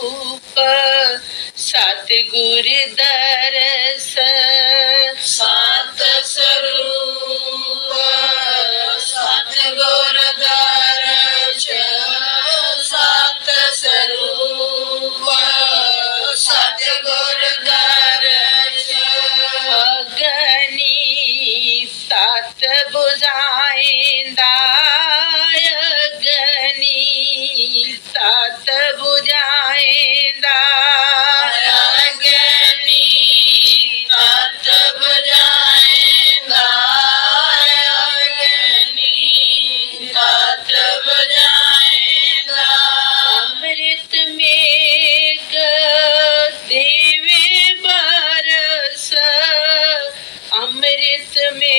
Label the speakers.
Speaker 1: ਸਰੂਪ ਸਤਿਗੁਰ ਦਰਸ
Speaker 2: അമൃതമേ